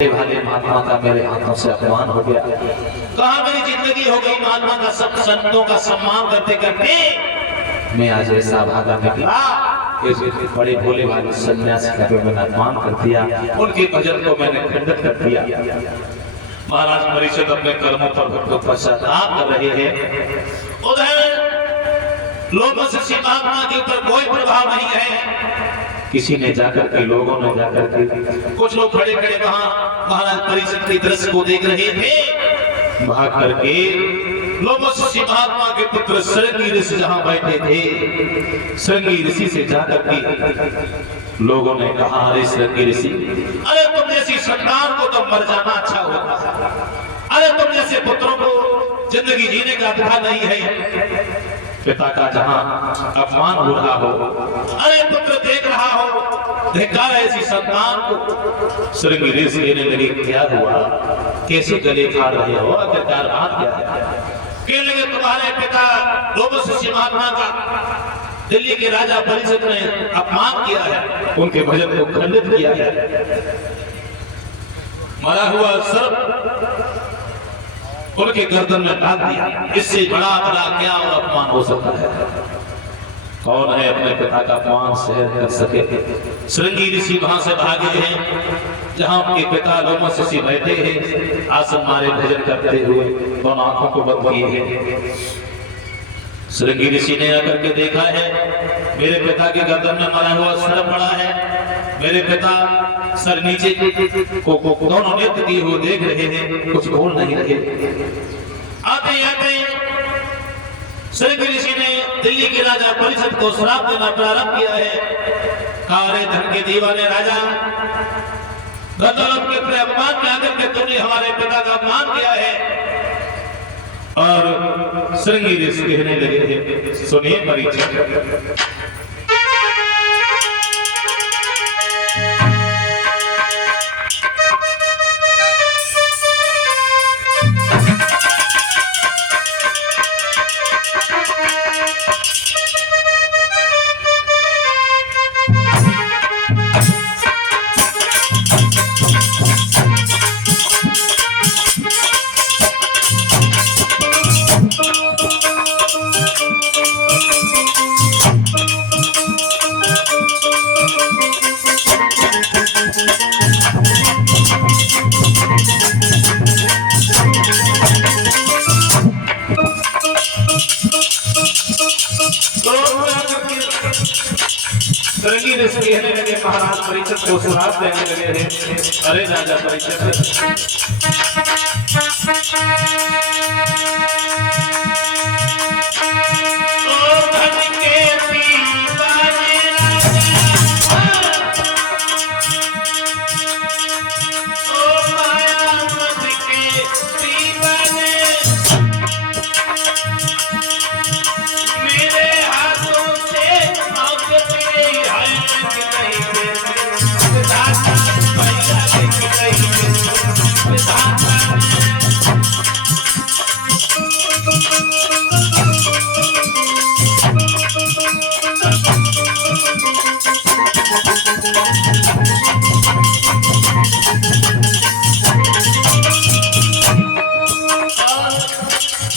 भाले महात्मा का मेरे हाथों से अपमान हो गया। कहाँ मेरी जिंदगी हो गई महात्मा का, सब संतों का सम्मान करते करते मैं आज ऐसा भागा निकला। इस बड़े भोले भाले सन्यासी का मैंने अपमान कर दिया, उनके भजन को मैंने खंडित कर दिया। महाराज परिषद अपने कर्मों पर पश्चाताप कर रहे हैं। उधर लोगों से महात्मा के ऊपर कोई प्रभाव नहीं है। किसी ने जाकर के, लोगों ने जाकर के, कुछ लोग खड़े खड़े वहां महाराज परिषद के दृश्य को देख रहे थे। भाग करके लोगों से महात्मा के पुत्र श्रृंगी ऋषि जहां बैठे थे, श्रृंगी ऋषि से जाकर के लोगों ने कहा, अरे श्रृंगी ऋषि, अरे तुम जैसी संतान को तो मर जाना अच्छा होता, अरे तुम जैसे पुत्रों को जिंदगी जीने का अधिकार नहीं है। पिता का जहां अपमान हो रहा हो, अरे पुत्र देख रहा हो, धिक्कार ऐसी संतान को। श्रृंगी ऋषि कहने लगे, क्या हुआ, कैसे गले फाड़ रहे हो, आखिरकार बात क्या है? कहने लगे, तुम्हारे पिता लोमश महात्मा का दिल्ली के राजा परिषद ने अपमान किया है, उनके भजन को खंडित किया है। मरा हुआ सर्प उनके गर्दन में डाल दिया। इससे बड़ा क्या और अपमान हो सकता है? कौन है अपने पिता का अपमान सहन कर सके? श्रृंगी ऋषि वहां से भागे हैं जहां उनके पिता लोमश ऋषि बैठे हैं, आसन मारे भजन करते हुए, दोनों आंखों को बंद किए हैं। श्रृंगी ऋषि ने आकर के देखा है, मेरे पिता के गर्दन में मरा हुआ सर्प पड़ा है, मेरे पिता सर नीचे को दोनों नृत्य किए हुए देख रहे हैं, कुछ बोल नहीं रहे। आते आते श्रृंगी ऋषि ने दिल्ली के राजा परिषद को श्राप देना प्रारंभ किया है। कारे धन के दीवाने राजा, गद्दारों के अपमान में आकर के तुमने हमारे पिता का अपमान किया है। और श्रृंगी ऋषि कहने लगे थे, सुनिए परीक्षित, श्रृंगी ऋषि कहने लगे, महाराज परिषद को श्राप देने लगे हैं। अरे राजा परिषद,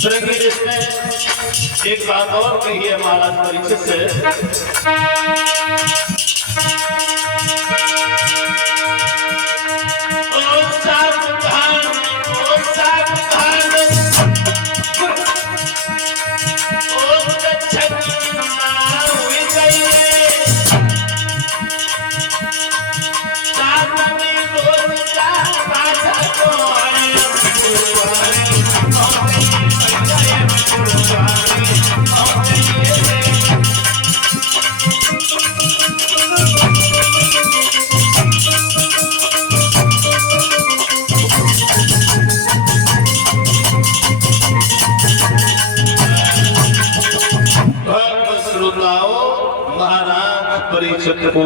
श्रृंगी ऋषि ने एक बात और कही है महाराज परीक्षित से, परिषद को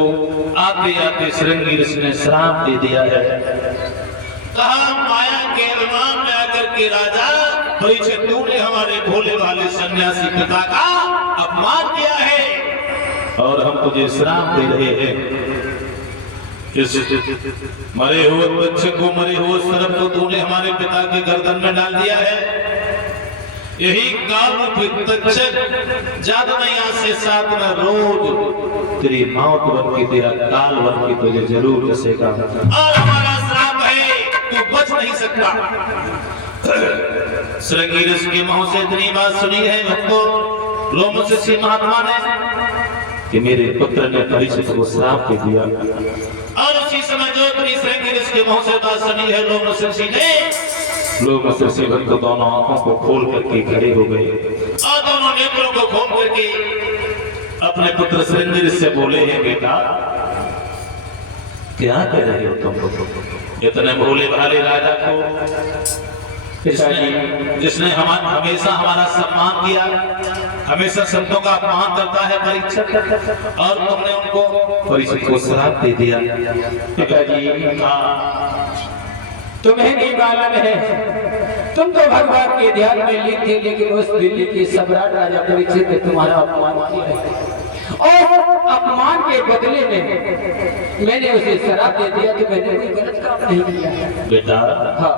आते आते श्रृंगी ऋषि ने श्राप दे दिया है। कहा, माया के अभिमान में आकर के राजा परिषद, तूने हमारे भोले भाले सन्यासी पिता का अपमान किया है और हम तुझे श्राप दे रहे हैं। इस मरे हुए बच्चे को, मरे हुए सर्प को तूने हमारे पिता के गर्दन में डाल दिया है। यही काल तक्षक जादूमय आज से 7 में रोज तेरी मौत बन के, तेरा काल बन के तुझे जरूर डसेगा और हमारा श्राप है, तू बच नहीं सकता। श्रृंगी ऋषि के मुंह से इतनी बात सुनी है भक्तों, लोमशिषि महात्मा ने कि मेरे पुत्र ने परीक्षित को श्राप दे दिया। और उसी समय जो इतनी श्रृंगी ऋषि के मुंह से बात सुनी है, लोमशिषि ने, लोमशिषि भक्त दोनों आंखों को खोल करके खड़े हो गए और दोनों नेत्रों को खोल करके अपने पुत्र श्रृंगी ऋषि से बोले हैं, बेटा क्या कह रहे हो तुम? इतने भोले भाले राजा को जिसने हमेशा हमारा सम्मान किया, हमेशा संतों का अपमान करता है परीक्षित, और तुमने उनको परीक्षित को श्राप दे दिया। पिताजी तुम्हें नहीं मालूम है, तुम तो भगवान के ध्यान में लीन थे, लेकिन उस दिल्ली के सम्राट राजा परीक्षित ने तुम्हारा अपमान किया है और अपमान के बदले में मैंने उसे शराब दे दिया। तो मैंने कोई गलत काम नहीं किया बेटा। हाँ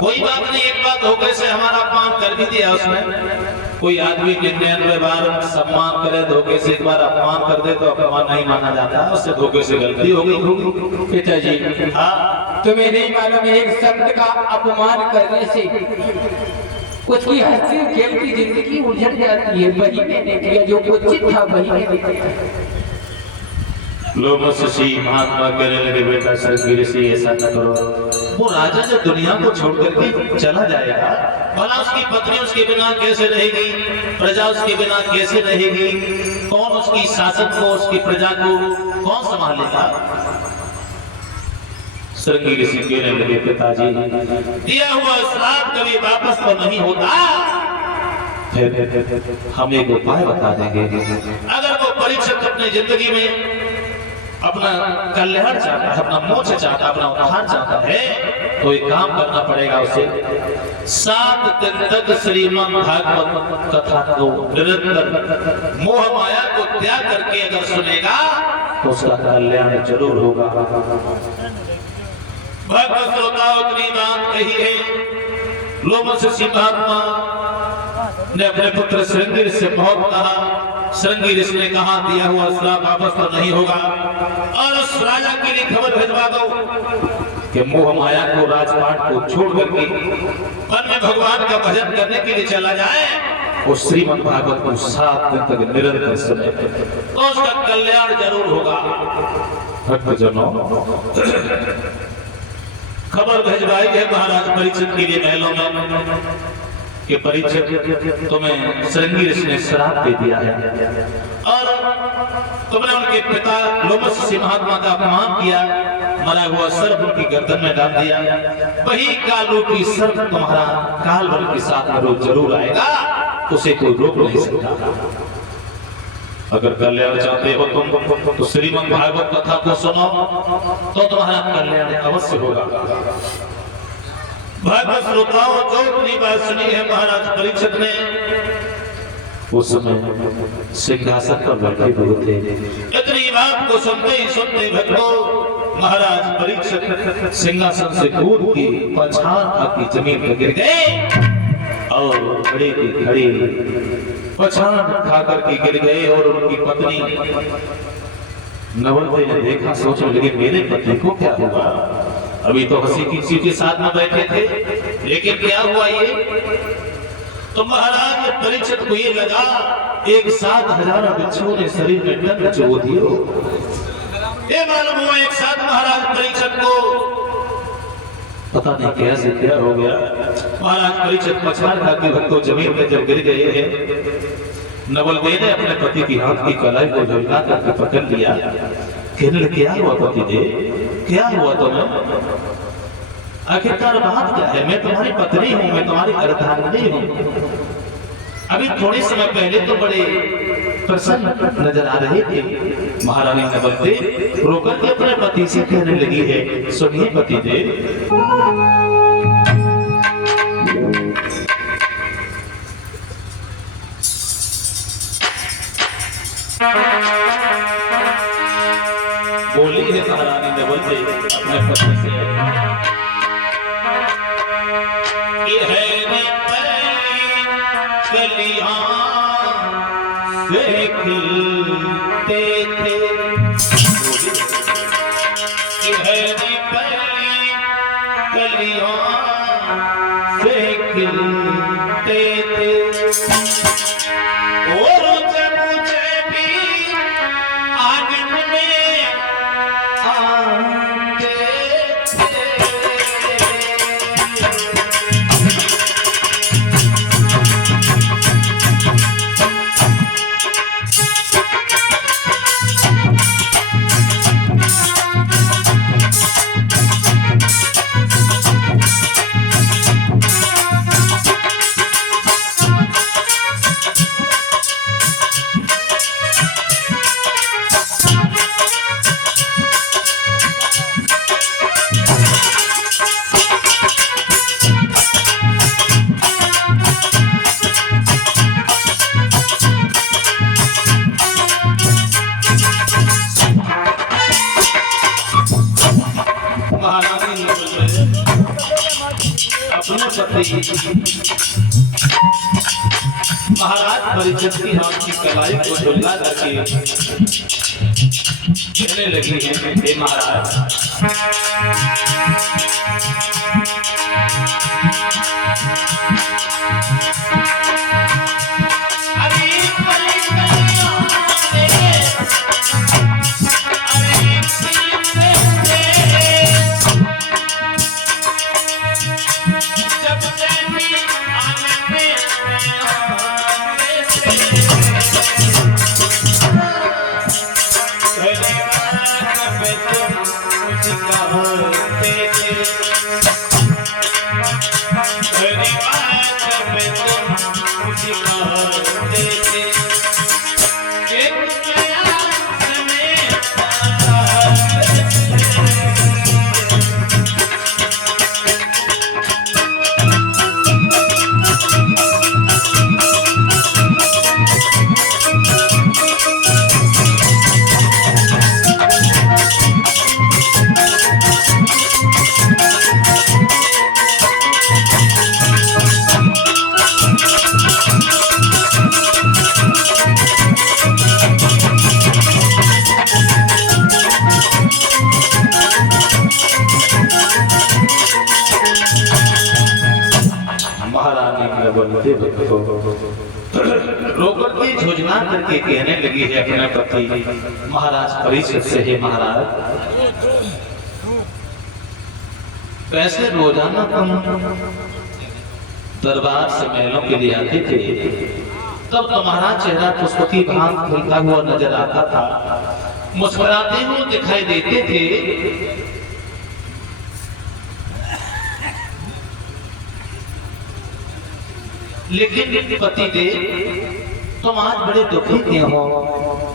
कोई बात नहीं, एक बात धोखे से हमारा अपमान कर भी दिया उसने। कोई आदमी 99 बार सम्मान करे, धोखे से एक बार अपमान कर दे तो अपमान नहीं माना जाता, उससे धोखे से गलती हो गई होगी। पिताजी हाँ तुम्हें नहीं मालूम है, एक संत का अपमान करने से उसकी हंसी खेलती जिंदगी उजड़ जाती है। वही मैंने किया, जो उचित था वही मैंने किया। लोमशिषि महात्मा कहने लगे, बेटा श्रृंगी ऋषि ऐसा न करो। वो राजा जो दुनिया को छोड़ करके चला जाएगा, भला उसकी पत्नी उसके बिना कैसे रहेगी, प्रजा उसके बिना कैसे रहेगी, कौन उसकी शासन को, उसकी प्रजा को कौन संभालेगा? श्रृंगी ऋषि कहने लगे, पिताजी दिया हुआ श्राप कभी वापस तो नहीं होता, फिर हम एक उपाय बता देंगे। अगर वो परीक्षित अपनी जिंदगी में अपना कल्याण चाहता है, अपना मोक्ष चाहता है, अपना उद्धार चाहता है, तो एक काम करना पड़ेगा उसे। 7 दिन तक श्रीमद् भागवत कथा को निरंतर मोह माया को त्याग करके अगर सुनेगा तो उसका कल्याण जरूर होगा। भगवत श्रोताओं इतनी बात कही है। लोमशिषि महात्मा ने अपने पुत्र श्रृंगी ऋषि से बहुत कहा। श्रृंगी ऋषि ने कहा, दिया हुआ श्राप वापस तो नहीं होगा, और उस राजा के लिए खबर भिजवा दो कि मोह माया को, राजपाट को छोड़ करके अन्य भगवान का भजन करने के लिए चला जाए, और श्रीमद् भागवत को 7 दिन तक निरंतर सुने तो उसका कल्याण जरूर होगा। भक्तजनों खबर भिजवाई है महाराज परीक्षित के लिए महलों में कि परीक्षित तुम्हें श्रृंगी ऋषि ने श्राप दे दिया है और तुमने उनके पिता लोमशिषि महात्मा का अपमान किया, मरा हुआ सर्प उनकी गर्दन में डाल दिया। वही काल रूपी सर्प तुम्हारा काल बल के साथ में रोज जरूर आएगा, उसे कोई रोक नहीं सकता। अगर कल्याण चाहते हो तुम तो श्रीमद् भागवत कथा को सुनो तो तुम्हारा कल्याण अवश्य होगा। भागवत श्रोताओं जो अपनी बात सुनी है महाराज परीक्षित ने, उस समय सिंहासन पर बैठे हुए थे। इतनी बात को सुनते ही सुनते भक्तों महाराज परीक्षित सिंहासन से कूद के पछाड़ की जमीन पर गिर गए और खड़े की खड़े पछाड़ खाकर के गिर गए। और उनकी पत्नी नवलते ने देखा, सोचने लगे मेरे पति को क्या हुआ, अभी तो हंसी खुशी के साथ में बैठे थे, लेकिन क्या हुआ ये? तो महाराज परीक्षित को ये लगा एक 7,000 बिच्छुओं ने शरीर में डंक चो दियो। ये मालूम हुआ एक साथ महाराज परीक्षित को पता नहीं कैसे क्या हो गया। महाराज परीक्षित पछाड़ खाके भक्तों जमीन पे जब गिर गए हैं, नवलते ने अपने पति की हाथ की कलाई को झुलका करके पकड़ लिया। कहने क्या हुआ पति देव, क्या हुआ तुम्हें, आखिरकार बात क्या है? मैं तुम्हारी पत्नी हूँ, मैं तुम्हारी अर्धांगिनी हूँ। अभी थोड़े समय पहले तो बड़े प्रसन्न नजर आ रहे थे। महारानी नवलते रोकर के अपने पति से कहने लगी है, सुनिए पति देव, बोली है महारानी नवलते अपने पति से ये है कलियां से खिलते थे, ये है कलियां से खिलते थे, और जब मुझे भी आंगन में आते थे। अपने पति महाराज परिचित की हाथ की कलाई को झुलला करके कहने लगी है, हे महाराज रोकर की झोजना करके कहने लगी है अपने पति महाराज परिचित से, हे महाराज पैसे रोजाना तुम दरबार से महलों के लिए आते थे, तब तुम्हारा चेहरा पुष्पति भांत खिलता हुआ नजर आता था, मुस्कुराते हुए दिखाई देते थे, लेकिन पति देव तुम आज बड़े दुखी क्यों हो,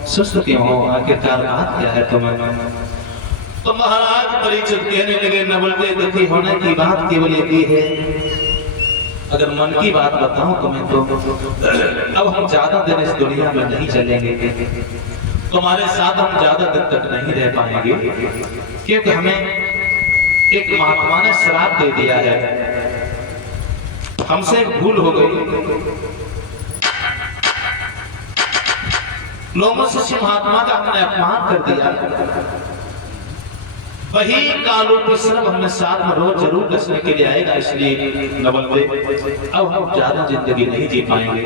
सुस्त क्यों हो, आखिरकार बात क्या है तुम्हें? तो महाराज परिचित कहने लगे, नवल के दुखी होने की बात केवल एक ही है, अगर मन की बात बताऊं तुम्हें तो अब हम ज्यादा दिन इस दुनिया में नहीं चलेंगे, तुम्हारे साथ हम ज्यादा दिन तक नहीं रह पाएंगे, क्योंकि हमें एक महात्मा ने श्राप दे दिया है, हमसे एक भूल हो गई, लोगों से महात्मा का हमने अपमान कर दिया, वही कालू पिश्रम हमने साथ में रोज जरूर कसने के लिए आएगा, इसलिए नवल देव अब हम ज्यादा जिंदगी नहीं जी पाएंगे।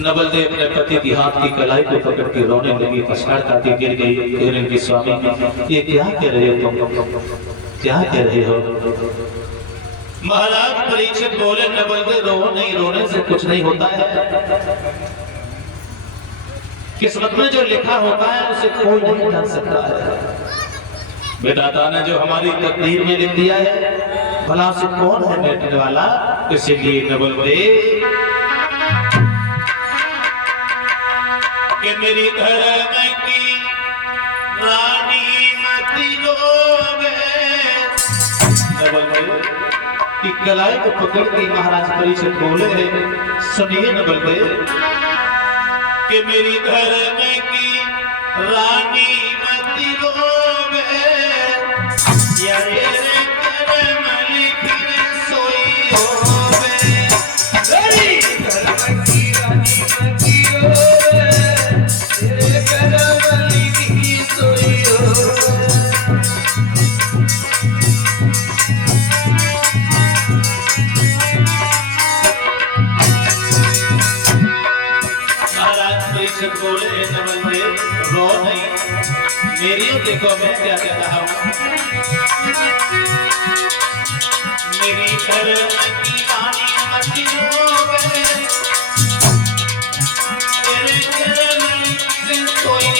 नवल देव अपने पति की हाथ की कलाई को पकड़ के रोने लगी, पछाड़ खाती गिर गई, कहने की स्वामी ये क्या कह रहे हो तुम, क्या कह रहे हो? महाराज परीक्षित बोले, नवल देव रो नहीं, रोने से कुछ नहीं होता है, किस्मत में जो लिखा होता है उसे कोई नहीं जान सकता है, विधाता ने जो हमारी तकदीर में लिख दिया है भला से कौन है बैठने वाला, इसलिए नवल देव कि मेरी धर्म की रानी मती रोवे, नवल देव की कलाई को पकड़ के महाराज परीक्षित बोले, सुनिए नवल देव कि मेरी धर्म की रानी मती रोवे, या तेरे करम लिखने सोई होवे तेरी करम की रानी बनी होवे तेरे करम लिखी सोई होवे बोले नमल में रो नहीं मेरी देखो मैं क्या कह रहा हूँ मेरी करम की रानी मती रोवे तेरे करम लिखने सोई